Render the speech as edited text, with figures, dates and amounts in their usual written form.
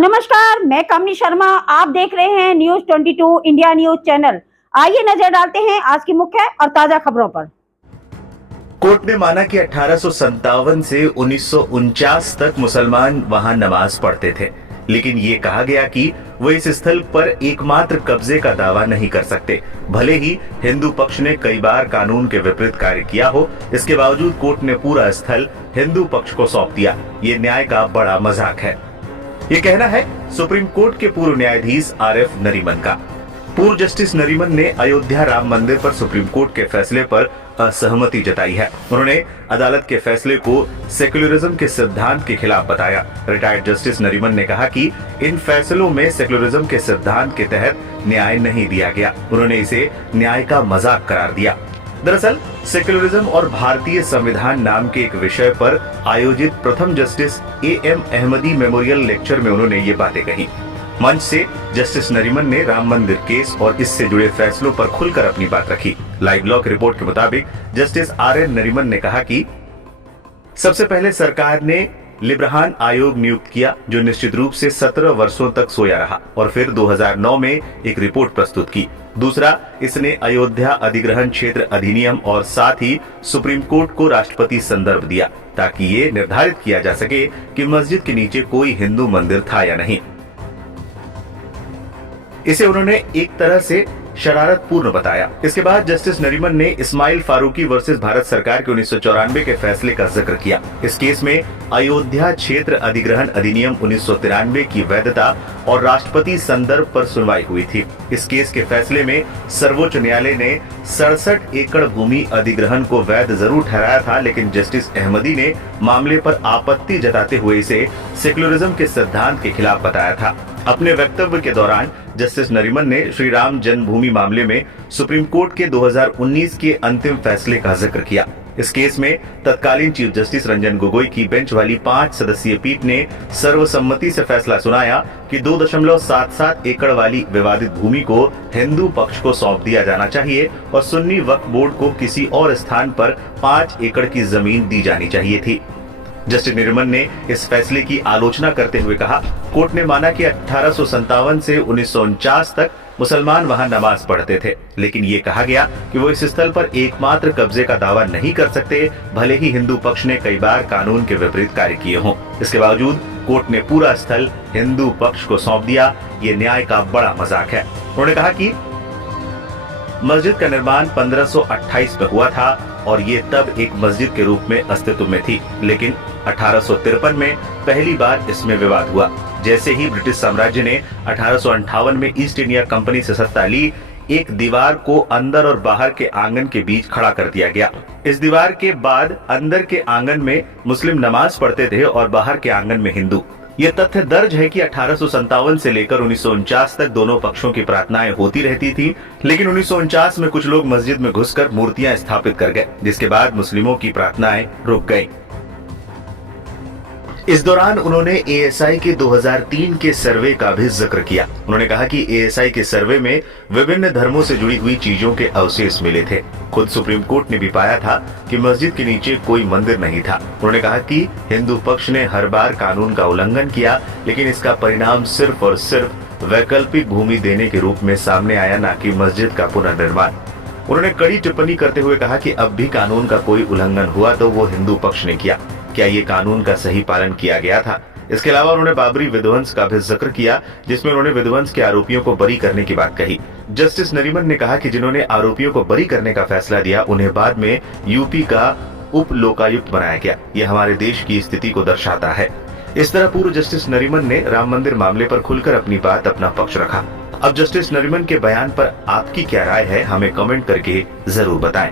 नमस्कार, मैं कामनी शर्मा। आप देख रहे हैं न्यूज 22 इंडिया न्यूज चैनल। आइए नजर डालते हैं आज की मुख्य और ताजा खबरों पर। कोर्ट ने माना कि 1857 से 1949 तक मुसलमान वहां नमाज पढ़ते थे, लेकिन ये कहा गया कि वो इस स्थल पर एकमात्र कब्जे का दावा नहीं कर सकते। भले ही हिंदू पक्ष ने कई बार कानून के विपरीत कार्य किया हो, इसके बावजूद कोर्ट ने पूरा स्थल हिंदू पक्ष को सौंप दिया। ये न्याय का बड़ा मजाक है, ये कहना है सुप्रीम कोर्ट के पूर्व न्यायाधीश आरएफ नरीमन का। पूर्व जस्टिस नरीमन ने अयोध्या राम मंदिर पर सुप्रीम कोर्ट के फैसले पर असहमति जताई है। उन्होंने अदालत के फैसले को सेक्युलरिज्म के सिद्धांत के खिलाफ बताया। रिटायर्ड जस्टिस नरीमन ने कहा कि इन फैसलों में सेक्युलरिज्म के सिद्धांत के तहत न्याय नहीं दिया गया। उन्होंने इसे न्याय का मजाक करार दिया। दरअसल सेक्युलरिज्म और भारतीय संविधान नाम के एक विषय पर आयोजित प्रथम justice am Ahmadi memorial lecture में उन्होंने ये बातें कही। मंच से जस्टिस नरीमन ने राम मंदिर केस और इससे जुड़े फैसलों पर खुलकर अपनी बात रखी। लाइव लॉ की रिपोर्ट के मुताबिक जस्टिस आरएन नरीमन ने कहा कि सबसे पहले सरकार ने लिब्रहान आयोग नियुक्त किया, जो निश्चित रूप से 17 वर्षों तक सोया रहा और फिर 2009 में एक रिपोर्ट प्रस्तुत की। दूसरा, इसने अयोध्या अधिग्रहण क्षेत्र अधिनियम और साथ ही सुप्रीम कोर्ट को राष्ट्रपति संदर्भ दिया, ताकि ये निर्धारित किया जा सके कि मस्जिद के नीचे कोई हिंदू मंदिर था या नहीं। इसे उन्होंने एक तरह से शरारतपूर्ण बताया। इसके बाद जस्टिस नरीमन ने इस्माइल फारूकी वर्सेस भारत सरकार के 1994 के फैसले का जिक्र किया। इस केस में अयोध्या क्षेत्र अधिग्रहण अधिनियम 1993 की वैधता और राष्ट्रपति संदर्भ पर सुनवाई हुई थी। इस केस के फैसले में सर्वोच्च न्यायालय ने 67 एकड़ भूमि अधिग्रहण को वैध जरूर ठहराया था, लेकिन जस्टिस अहमदी ने मामले पर आपत्ति जताते हुए इसे सेक्युलरिज्म के सिद्धांत के खिलाफ बताया था। अपने वक्तव्य के दौरान जस्टिस नरीमन ने श्री राम जन्मभूमि मामले में सुप्रीम कोर्ट के 2019 के अंतिम फैसले का जिक्र किया। इस केस में तत्कालीन चीफ जस्टिस रंजन गोगोई की बेंच वाली 5 सदस्यीय पीठ ने सर्वसम्मति से फैसला सुनाया कि 2.77 एकड़ वाली विवादित भूमि को हिंदू पक्ष को सौंप दिया जाना चाहिए और सुन्नी वक्फ बोर्ड को किसी और स्थान पर 5 एकड़ की जमीन दी जानी चाहिए थी। जस्टिस नरीमन ने इस फैसले की आलोचना करते हुए कहा, कोर्ट ने माना कि 1857 से 1949 तक मुसलमान वहां नमाज पढ़ते थे, लेकिन ये कहा गया कि वो इस स्थल पर एकमात्र कब्जे का दावा नहीं कर सकते, भले ही हिंदू पक्ष ने कई बार कानून के विपरीत कार्य किए हों। इसके बावजूद कोर्ट ने पूरा स्थल हिंदू पक्ष को सौंप दिया। ये न्याय का बड़ा मजाक है। उन्होंने कहा कि मस्जिद का निर्माण 1528 में हुआ था और ये तब एक मस्जिद के रूप में अस्तित्व में थी, लेकिन 1853 में पहली बार इसमें विवाद हुआ। जैसे ही ब्रिटिश साम्राज्य ने 1858 में ईस्ट इंडिया कंपनी से सत्ता ली, एक दीवार को अंदर और बाहर के आंगन के बीच खड़ा कर दिया गया। इस दीवार के बाद अंदर के आंगन में मुस्लिम नमाज पढ़ते थे और बाहर के आंगन में हिंदू। ये तथ्य दर्ज है कि 1857 से लेकर 1949 तक दोनों पक्षों की प्रार्थनाएं होती रहती थी, लेकिन 1949 में कुछ लोग मस्जिद में घुसकर मूर्तियां स्थापित कर गए, जिसके बाद मुस्लिमों की प्रार्थनाएं रुक गईं। इस दौरान उन्होंने एएसआई के 2003 के सर्वे का भी जिक्र किया। उन्होंने कहा कि एएसआई के सर्वे में विभिन्न धर्मों से जुड़ी हुई चीजों के अवशेष मिले थे। खुद सुप्रीम कोर्ट ने भी पाया था कि मस्जिद के नीचे कोई मंदिर नहीं था। उन्होंने कहा कि हिंदू पक्ष ने हर बार कानून का उल्लंघन किया, लेकिन इसका परिणाम सिर्फ और सिर्फ वैकल्पिक भूमि देने के रूप में सामने आया, न कि मस्जिद का पुनर्निर्माण। उन्होंने कड़ी टिप्पणी करते हुए कहा कि अब भी कानून का कोई उल्लंघन हुआ तो वो हिंदू पक्ष ने किया। क्या ये कानून का सही पालन किया गया था? इसके अलावा उन्होंने बाबरी विध्वंस का भी जिक्र किया, जिसमें उन्होंने विध्वंस के आरोपियों को बरी करने की बात कही। जस्टिस नरीमन ने कहा कि जिन्होंने आरोपियों को बरी करने का फैसला दिया, उन्हें बाद में यूपी का उप लोकायुक्त बनाया गया। ये हमारे देश की स्थिति को दर्शाता है। इस तरह पूर्व जस्टिस नरीमन ने राम मंदिर मामले पर खुलकर अपनी बात, अपना पक्ष रखा। अब जस्टिस नरीमन के बयान पर आपकी क्या राय है, हमें कमेंट करके जरूर बताएं।